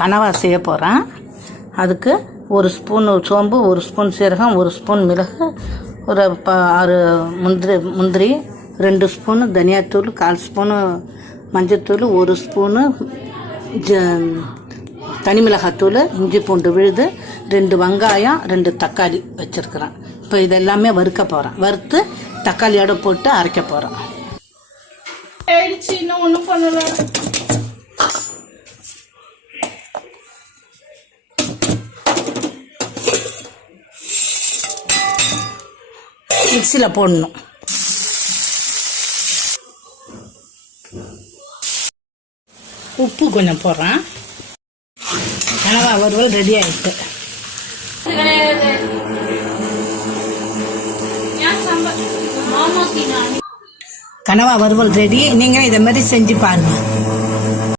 கனவா செய்ய போகிறேன். அதுக்கு 1 ஸ்பூன் சோம்பு, 1 ஸ்பூன் சீரகம், 1 ஸ்பூன் மிளகு, ஒரு 6 முந்திரி, 2 ஸ்பூனு தனியாத்தூள், 1/4 ஸ்பூனு மஞ்சத்தூள், 1 ஸ்பூனு தனி மிளகாத்தூள், இஞ்சி பூண்டு விழுது, 2 வெங்காயம், 2 தக்காளி வச்சுருக்கிறேன். இப்போ இதெல்லாமே வறுக்க போகிறேன். வறுத்து தக்காளியோட போட்டு அரைக்க போகிறேன். இன்னும் ஒன்றும் பண்ணல. மிக்சியில் போடணும். உப்பு கொஞ்சம் போடுறேன். கனவா வறுவல் ரெடி ஆயிட்டு. கனவா வறுவல் ரெடி. நீங்கள் இதை மாதிரி செஞ்சு பாருங்கள்.